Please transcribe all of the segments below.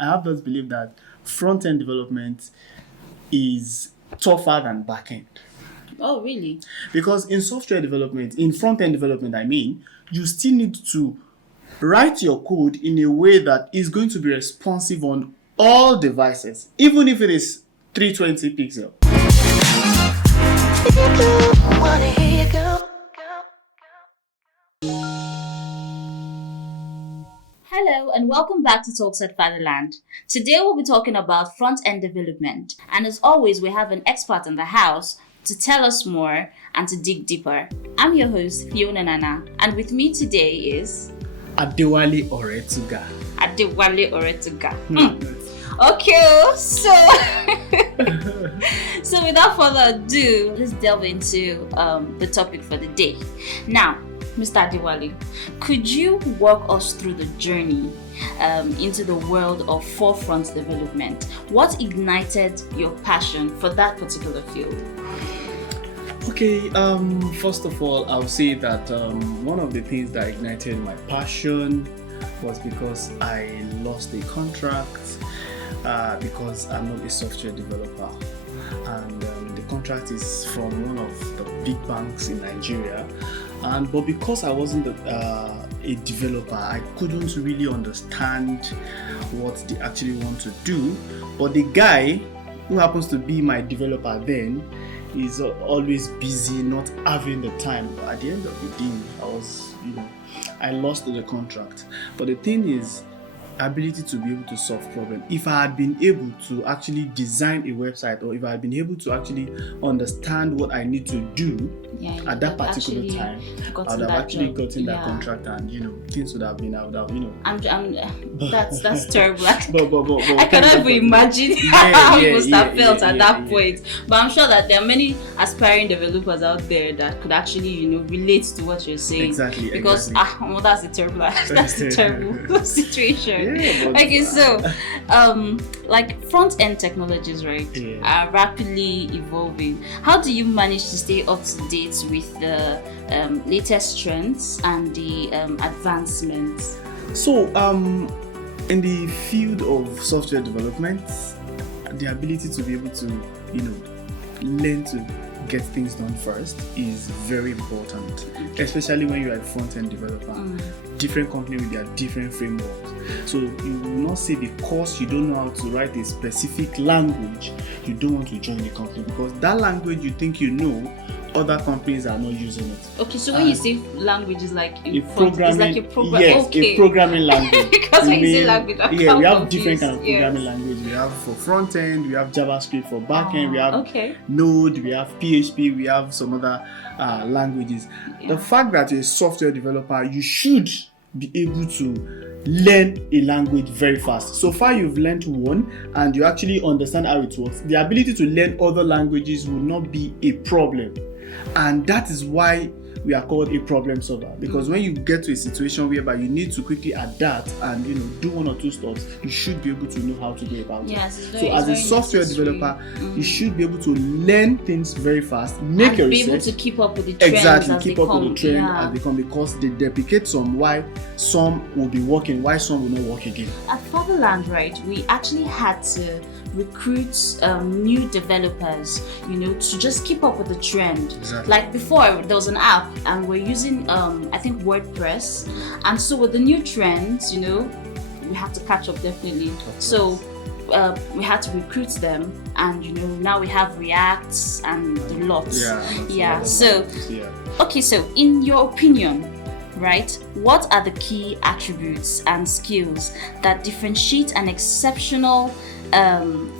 I have this belief that front-end development is tougher than back-end. Oh, really? Because in software development, in front-end development, I mean, you still need to write your code in a way that is going to be responsive on all devices, even if it is 320 pixel. Hello and welcome back to Talks at Fatherland. Today we'll be talking about front-end development, and as always we have an expert in the house to tell us more and to dig deeper. I'm your host Fiona Nana, and with me today is Adewale Oretuga. Okay, so without further ado, let's delve into the topic for the day. Now, Mr. Adewale, could you walk us through the journey into the world of forefront development? What ignited your passion for that particular field? Okay, first of all, I'll say that one of the things that ignited my passion was because I lost a contract because I'm not a software developer. And the contract is from one of the big banks in Nigeria. But because I wasn't a developer, I couldn't really understand what they actually want to do. But the guy who happens to be my developer then is always busy, not having the time. But at the end of the day, I lost the contract. But the thing is, ability to be able to solve problems. If I had been able to actually design a website, or if I had been able to actually understand what I need to do at that particular time, I would have actually gotten that contract, and things would have been out. That's terrible. But I cannot even imagine how you must have felt at that point. But I'm sure that there are many aspiring developers out there that could actually, relate to what you're saying. Exactly. Because that's a terrible situation. Okay, so like front-end technologies, right, are rapidly evolving. How do you manage to stay up to date with the latest trends and the advancements? So, in the field of software development, the ability to be able to, learn to get things done first is very important, especially when you're a front-end developer. Different company with their different frameworks. So you will not say because you don't know how to write a specific language, you don't want to join the company, because that language you think you know, other companies are not using it. Okay, so when you say language, is like a programming, yes, okay. A programming language. Because when you say language, we have different kind of programming language. We have for front end, we have JavaScript for back end, we have Node, we have PHP, we have some other languages. The fact that you're a software developer, you should be able to learn a language very fast. So far you've learned one and you actually understand how it works. The ability to learn other languages will not be a problem. And that is why we are called a problem solver, because when you get to a situation whereby you need to quickly adapt and do one or two steps, you should be able to know how to go about it. So as a software developer, you should be able to learn things very fast, make your research, be able to keep up with the trends keep up with the trend as they come, because they deprecate why some will be working, why some will not work again. At Fatherland, right, we actually had to recruit new developers, to just keep up with the trend. Exactly. Like before, there was an app and we're using I think WordPress, and so with the new trends, we had to catch up definitely. So we had to recruit them, and now we have React and the lots. Okay, so in your opinion, right, what are the key attributes and skills that differentiate an exceptional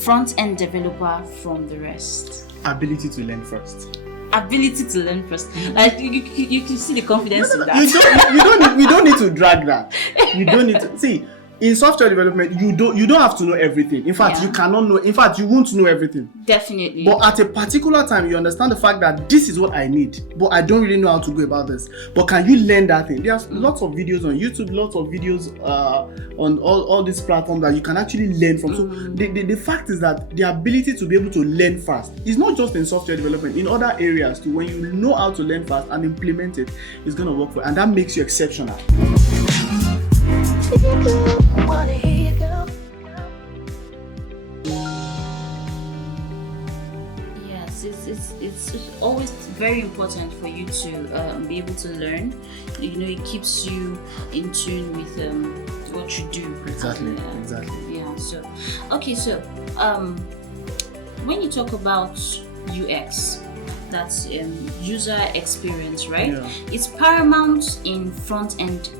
front-end developer from the rest? Ability to learn first. Like you can see the confidence in that. We don't need to drag that. We don't need to see. In software development, you don't have to know everything. In fact, you cannot know. In fact, you won't know everything. Definitely. But at a particular time, you understand the fact that this is what I need, but I don't really know how to go about this. But can you learn that thing? There's lots of videos on YouTube, lots of videos on all these platforms that you can actually learn from. So the fact is that the ability to be able to learn fast is not just in software development, in other areas too. When you know how to learn fast and implement it, it's going to work for you, and that makes you exceptional. it's always very important for you to be able to learn. It keeps you in tune with what you do. Exactly. Yeah. So when you talk about UX, that's user experience, right? Yeah. It's paramount in front-end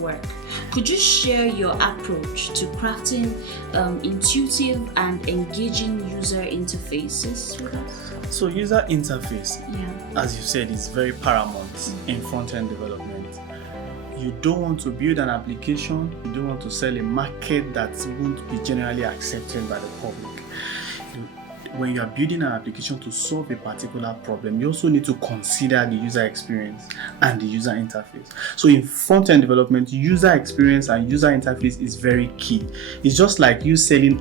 work. Could you share your approach to crafting intuitive and engaging user interfaces with us? So user interface, Yeah. as you said, is very paramount in front-end development. You don't want to build an application, you don't want to sell a market that won't be generally accepted by the public. When you are building an application to solve a particular problem, you also need to consider the user experience and the user interface. So in front-end development, user experience and user interface is very key. It's just like you selling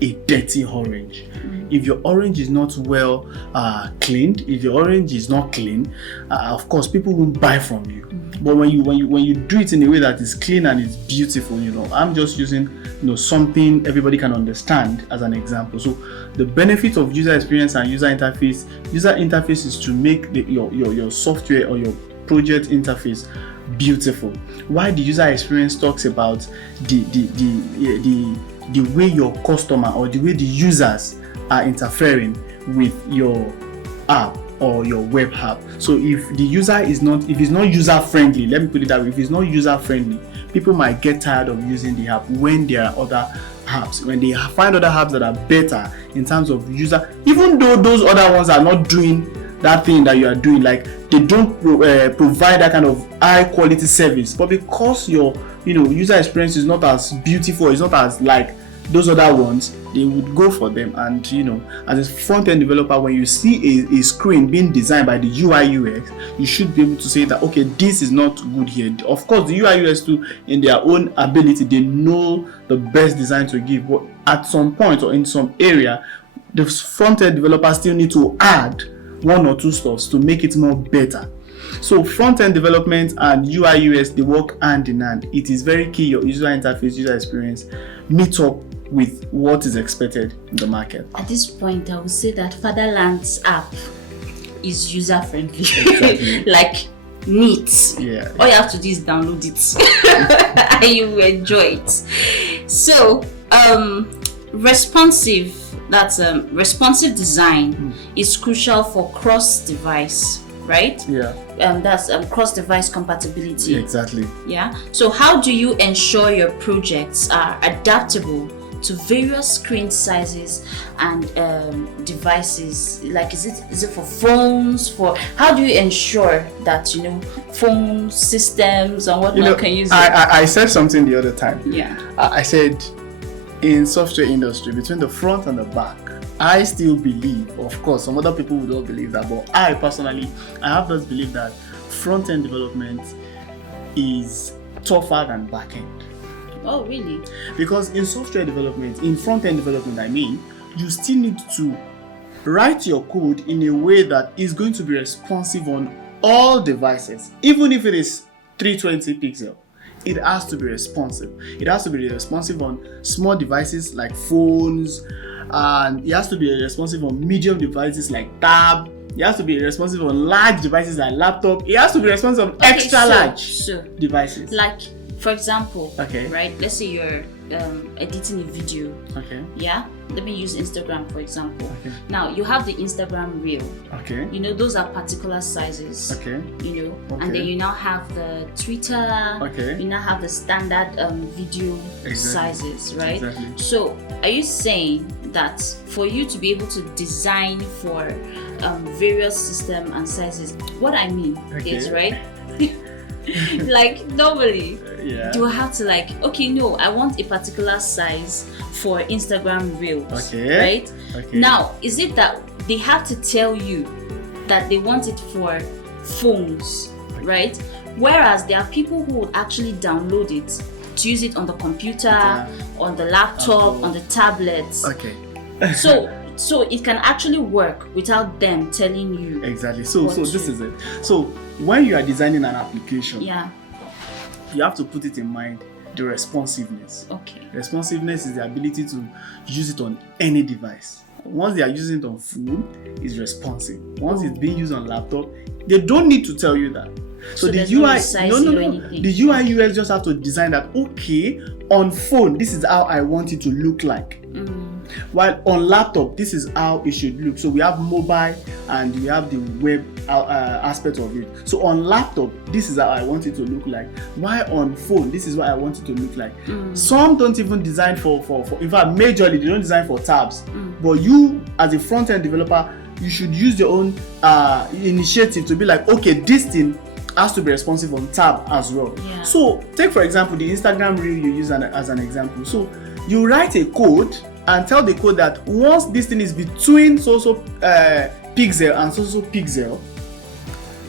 a dirty orange. If your orange is not well cleaned, if your orange is not clean, of course people won't buy from you. But when you do it in a way that is clean and is beautiful, I'm just using something everybody can understand as an example. So the benefit of user experience and user interface is to make your software or your project interface beautiful. While the user experience talks about the way your customer or the way the users are interfering with your app or your web app. So if the user is not user friendly, let me put it that way, if it's not user friendly, people might get tired of using the app when there are other apps, when they find other apps that are better in terms of user, even though those other ones are not doing that thing that you are doing, like they don't provide that kind of high quality service, but because your user experience is not as beautiful, it's not as like those other ones, they would go for them. And as a front-end developer, when you see a screen being designed by the UI UX, you should be able to say that, okay, this is not good here. Of course, the UI UX too, in their own ability, they know the best design to give, but at some point or in some area, the front-end developers still need to add one or two stuffs to make it more better. So front-end development and UI UX, they work hand in hand. It is very key your user interface, user experience meet up with what is expected in the market. At this point, I would say that Fatherland's app is user friendly. Exactly. Like neat. Yeah. All you have to do is download it and you will enjoy it. So responsive responsive design is crucial for cross-device, right? Yeah. That's cross-device compatibility. Yeah, exactly. Yeah. So how do you ensure your projects are adaptable to various screen sizes and devices? Like, is it for phones? How do you ensure that phone systems and whatnot can use it? I said something the other time. Yeah. I said in software industry, between the front and the back, I still believe, of course, some other people would not believe that, but I personally, I have this belief that front-end development is tougher than back-end. Oh, really? Because in software development, in front-end development, I mean, you still need to write your code in a way that is going to be responsive on all devices, even if it is 320 pixels. It has to be responsive. It has to be responsive on small devices like phones, and it has to be responsive on medium devices like tab. It has to be responsive on large devices like laptop. It has to be responsive on extra large devices. Like, for example, okay, right? Let's say you're editing a video. Okay. Yeah. Let me use Instagram for example. Okay. Now you have the Instagram reel. Okay. Those are particular sizes. Okay. Okay. And then you now have the Twitter. Okay. You now have the standard video sizes, right? Exactly. So are you saying that for you to be able to design for various system and sizes, what I mean is, right? Like normally, do I have to I want a particular size for Instagram reels, right? Okay. Now, is it that they have to tell you that they want it for phones, right? Whereas there are people who would actually download it to use it on the computer, on the laptop, on the tablets. Okay. So it can actually work without them telling you. Exactly. So this is it. So when you are designing an application, you have to put it in mind the responsiveness. Okay. Responsiveness is the ability to use it on any device. Once they are using it on phone, it's responsive. Once it's being used on laptop, they don't need to tell you that. So the UI, the UI UX just have to design that. Okay, on phone, this is how I want it to look like. While on laptop, this is how it should look. So we have mobile and we have the web aspect of it. So on laptop, this is how I want it to look like. While on phone, this is what I want it to look like. Some don't even design for in fact, majorly they don't design for tabs. But you, as a front-end developer, you should use your own initiative to be like, okay, this thing has to be responsive on tab as well. Yeah. So take for example the Instagram reel you use as an example. So you write a code and tell the code that once this thing is between so pixel and so pixel,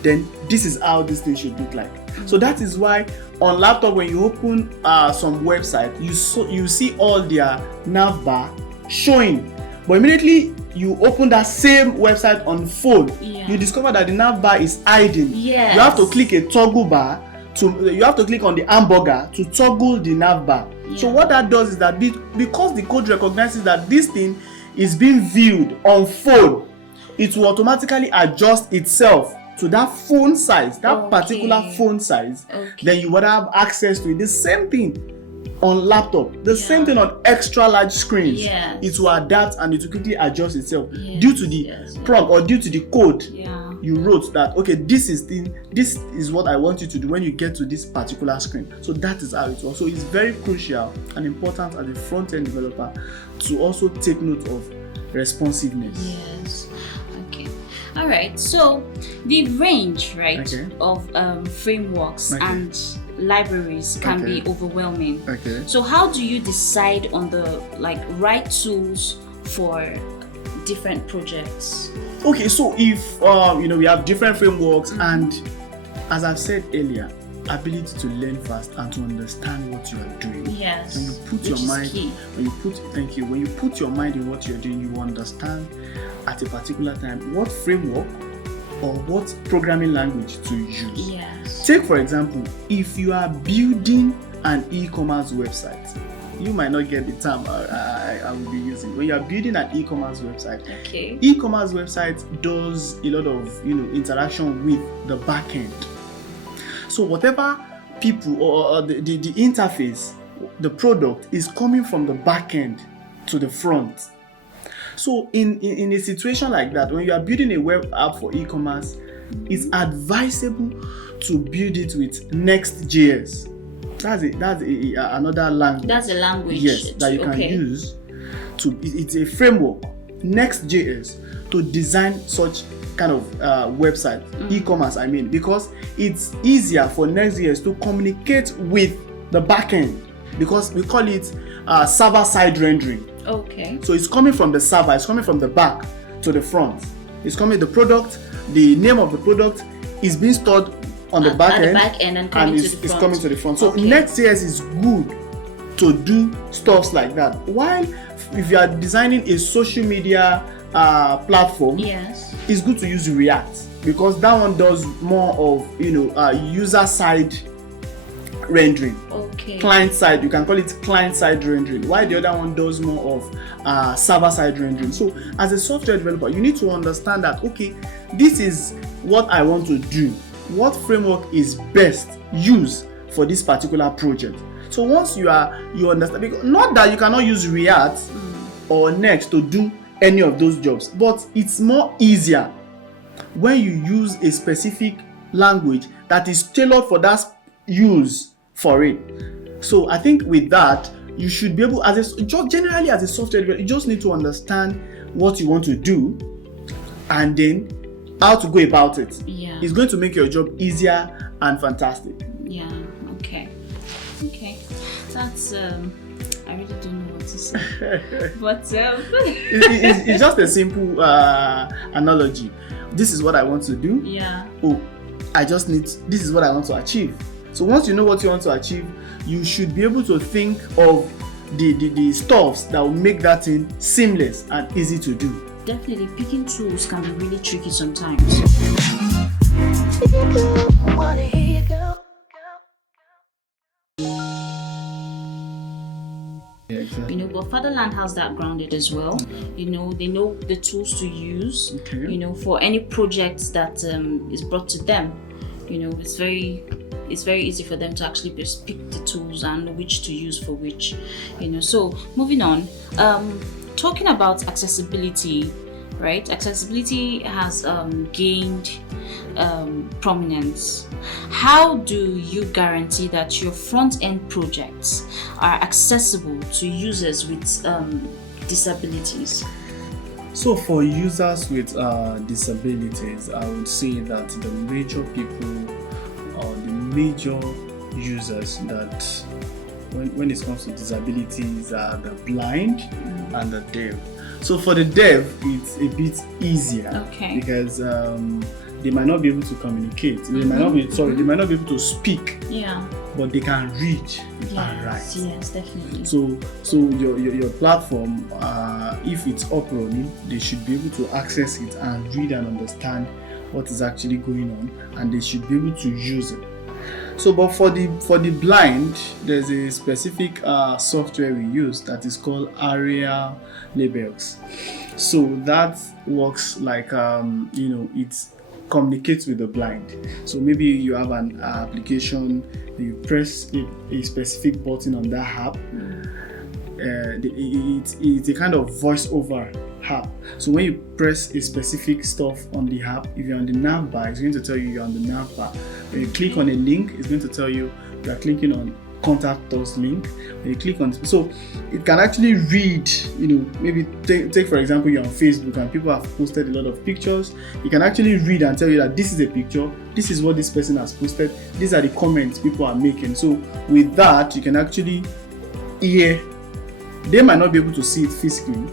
then this is how this thing should look like. So that is why on laptop, when you open some website, you see all their nav bar showing, but immediately you open that same website on phone, you discover that the nav bar is hiding. Yes. You have to click a toggle bar you have to click on the hamburger to toggle the nav bar. So what that does is that because the code recognizes that this thing is being viewed on phone, it will automatically adjust itself to that phone size, that particular phone size. Then you would have access to it. The same thing on laptop, the same thing on extra large screens. It will adapt and it will quickly adjust itself due to the prompt or due to the code you wrote that, okay, this is what I want you to do when you get to this particular screen. So that is how it works. So it's very crucial and important as a front-end developer to also take note of responsiveness. Yes. Okay. All right. So the range, of frameworks and libraries can be overwhelming. So how do you decide on the right tools for different projects? Okay, so if we have different frameworks, and as I've said earlier, ability to learn fast and to understand what you are doing. Yes. When you put your mind, when you put your mind in what you're doing, you understand at a particular time what framework or what programming language to use. Yes. Take for example, if you are building an e-commerce website, you might not get the term I will be using. When you are building an e-commerce website, e-commerce website does a lot of interaction with the backend. So whatever people or the interface, the product is coming from the backend to the front. So in a situation like that, when you are building a web app for e-commerce, it's advisable to build it with Next.js. That's another language. That's a language. Yes, that you can use it's a framework, Next.js, to design such kind of website, e-commerce I mean, because it's easier for Next.js to communicate with the backend, because we call it server-side rendering. So it's coming from the server, it's coming from the back to the front. It's coming, the name of the product is being stored on the back end and it's coming to the front. So Next.js is good to do stuff like that. While if you are designing a social media platform, it's good to use React, because that one does more of user side rendering. Client side, you can call it client side rendering, while the other one does more of server side rendering. So as a software developer, you need to understand that, okay, this is what I want to do. What framework is best used for this particular project? So once you understand, because not that you cannot use React or Next to do any of those jobs, but it's more easier when you use a specific language that is tailored for that use for it. So I think with that, you should be able, generally as a software developer, you just need to understand what you want to do and then how to go about it. It's going to make your job easier and fantastic. Okay. That's I really don't know what to say. But it's just a simple analogy. This is what I want to do. This is what I want to achieve. So once you know what you want to achieve, you should be able to think of the stuffs that will make that thing seamless and easy to do. Definitely, picking tools can be really tricky sometimes. Yeah, exactly. But Fatherland has that grounded as well. They know the tools to use. Okay. For any project that is brought to them. It's very easy for them to actually just pick the tools and which to use for which. So moving on, talking about accessibility, right? Accessibility has gained prominence. How do you guarantee that your front-end projects are accessible to users with disabilities? So for users with disabilities, I would say that the major people or the major users that when it comes to disabilities are the blind and the deaf. So for the deaf, it's a bit easier because they might not be able to communicate. They might not be they might not be able to speak. Yeah. But they can read and write. Yes, definitely. So your platform, if it's up running, they should be able to access it and read and understand what is actually going on, and they should be able to use it. So, but for the blind, there's a specific software we use that is called area labels. So that works like it communicates with the blind. So maybe you have an application, you press a specific button on that app. It's a kind of voice over app. So when you press a specific stuff on the app, if you're on the nav bar, it's going to tell you you're on the nav bar. When you click on a link, it's going to tell you are clicking on contact us link. When you click on, so it can actually read, maybe take for example, you're on Facebook and people have posted a lot of pictures. You can actually read and tell you that this is a picture, this is what this person has posted, these are the comments people are making. So with that, you can actually hear. They might not be able to see it physically,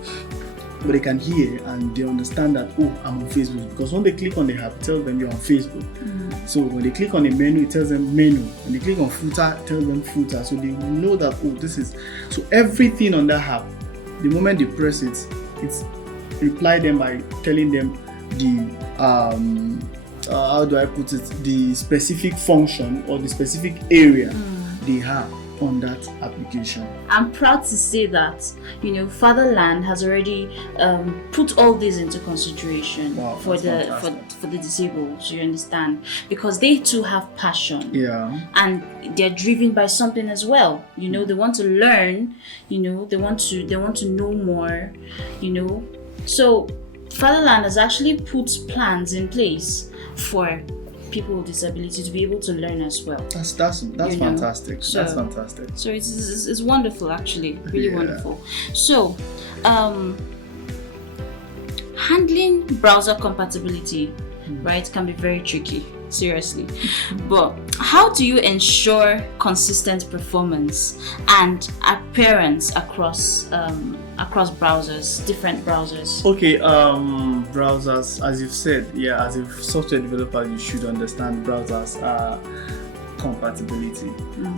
but they can hear and they understand that, oh, I'm on Facebook. Because when they click on the app, it tells them you're on Facebook. So when they click on the menu, it tells them menu. When they click on footer, it tells them footer. So they will know that, oh, this is. So everything on that app, the moment they press it, it's reply them by telling them the, how do I put it, the specific function or the specific area they have on that application. I'm proud to say that Fatherland has already put all this into consideration for the disabled. You understand, because they too have passion. Yeah. And they're driven by something as well. They want to learn. They want to know more. So Fatherland has actually put plans in place for people with disability to be able to learn as well. That's fantastic. So, that's fantastic. So it's wonderful, actually, really wonderful. So, handling browser compatibility, right, can be very tricky. Seriously, but how do you ensure consistent performance and appearance across browsers, different browsers? Okay, browsers, as you've said, as a software developer, you should understand browsers compatibility.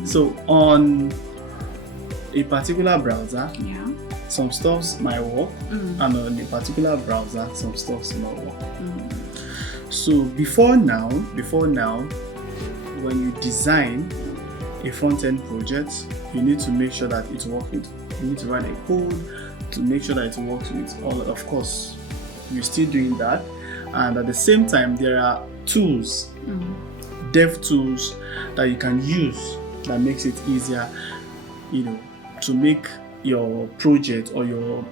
So on a particular browser, some stuff might work, and on a particular browser, some stuff might work. So before now, when you design a front-end project, you need to make sure that it works with. You need to write a code to make sure that it works with all. Of course, we're still doing that, and at the same time, there are tools, dev tools that you can use that makes it easier, to make your project or your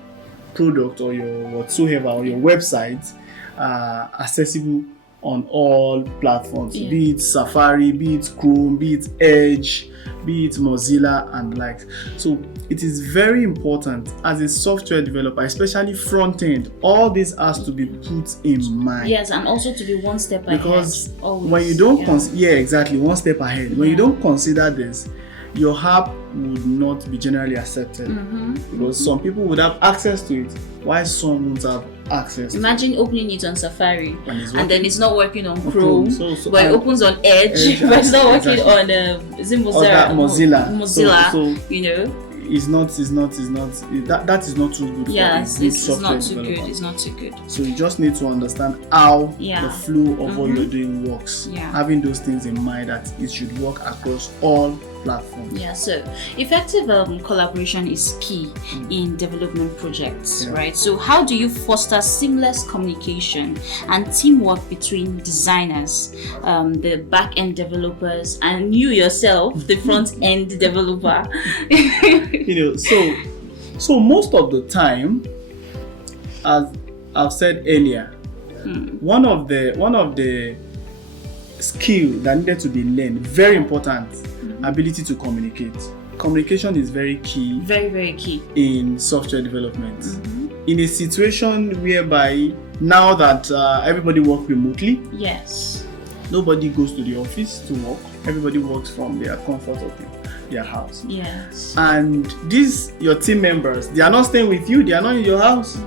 product or your whatsoever or your website accessible on all platforms, be it Safari, be it Chrome, be it Edge, be it Mozilla and likes. So it is very important as a software developer, especially front end, all this has to be put in mind. Yes, and also to be one step ahead. Because when you don't exactly, one step ahead. When you don't consider this, your app would not be generally accepted, because some people would have access to it, while some won't have access. Imagine opening it on Safari and then it's not working on Chrome, but it opens on Edge, but it's not working on Mozilla. So, it's not that is not too good. Yes, it's not too good. It's not too good. So you just need to understand how the flow of what you're doing works. Having those things in mind, that it should work across all platform. Yeah, so effective collaboration is key in development projects, right? So how do you foster seamless communication and teamwork between designers, the back-end developers, and you yourself, the front-end developer? So most of the time, as I've said earlier, one of the skill that needed to be learned, very important, ability to communicate. Communication is very key. Very, very key. In software development. In a situation whereby now that everybody works remotely, yes, nobody goes to the office to work. Everybody works from their comfort of their house. Yes. And these your team members, they are not staying with you. They are not in your house.